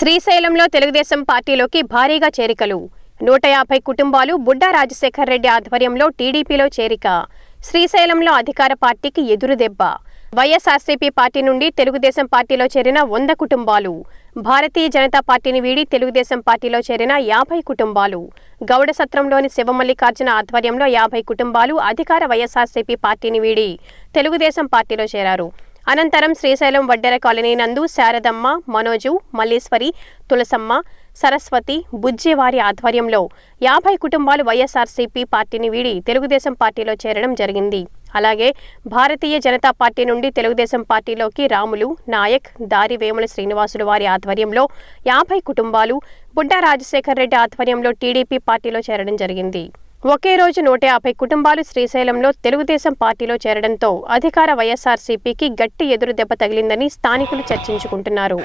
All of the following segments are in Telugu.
శ్రీశైలంలో తెలుగుదేశం పార్టీలోకి భారీగా చేరికలు 150 కుటుంబాలు బుడ్డా రాజశేఖర్ రెడ్డి ఆధ్వర్యంలో టీడీపీలో చేరిక శ్రీశైలంలో అధికార పార్టీకి ఎదురుదెబ్బ వైఎస్ఆర్సీపీ పార్టీ నుండి తెలుగుదేశం పార్టీలో చేరిన 100 కుటుంబాలు భారతీయ జనతా పార్టీని వీడి తెలుగుదేశం పార్టీలో చేరిన 50 కుటుంబాలు గౌడ సత్రంలోని శివమల్లికార్జున ఆధ్వర్యంలో 50 కుటుంబాలు అధికార వైఎస్ఆర్సీపీ పార్టీని వీడి తెలుగుదేశం పార్టీలో చేరారు. అనంతరం శ్రీశైలం వడ్డెర కాలనీ నందు శారదమ్మ, మనోజు, మల్లీశ్వరి, తులసమ్మ, సరస్వతి, బుజ్జేవారి ఆధ్వర్యంలో 50 కుటుంబాలు వైఎస్ఆర్సీపీ పార్టీని వీడి తెలుగుదేశం పార్టీలో చేరడం జరిగింది. అలాగే భారతీయ జనతా పార్టీ నుండి తెలుగుదేశం పార్టీలోకి రాములు, నాయక్, దారి వేముల శ్రీనివాసులు వారి ఆధ్వర్యంలో 50 కుటుంబాలు బుడ్డా రాజశేఖర్ రెడ్డి ఆధ్వర్యంలో టీడీపీ పార్టీలో చేరడం జరిగింది. ఒకే రోజు 150 కుటుంబాలు శ్రీశైలంలో తెలుగుదేశం పార్టీలో చేరడంతో అధికార వైఎస్ఆర్సీపీకి గట్టి ఎదురు దెబ్బ తగిలిందని స్థానికులు చర్చించుకుంటున్నారు.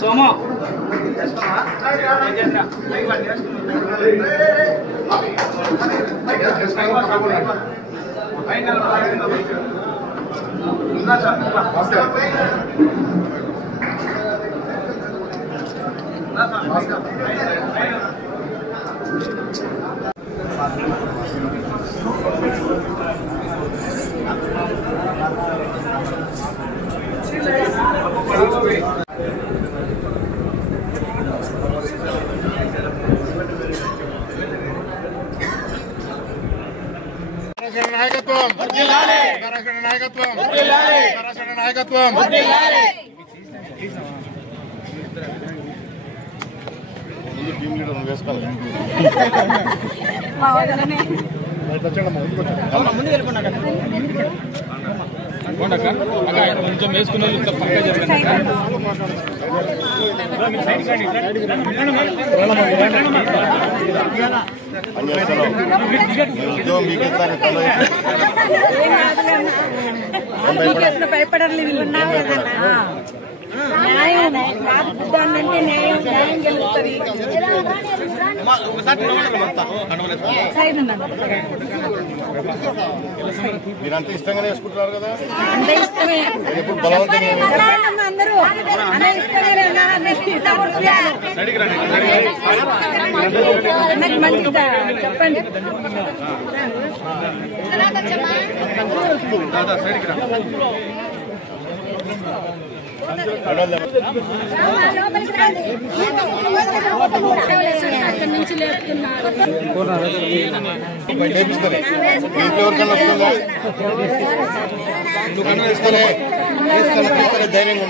सोमो కొంచెం వేసుకున్నది పక్క మీరంతా ఇష్టంగానే వేసుకుంటున్నారు కదా. చెప్పండి. ధైర్యంగా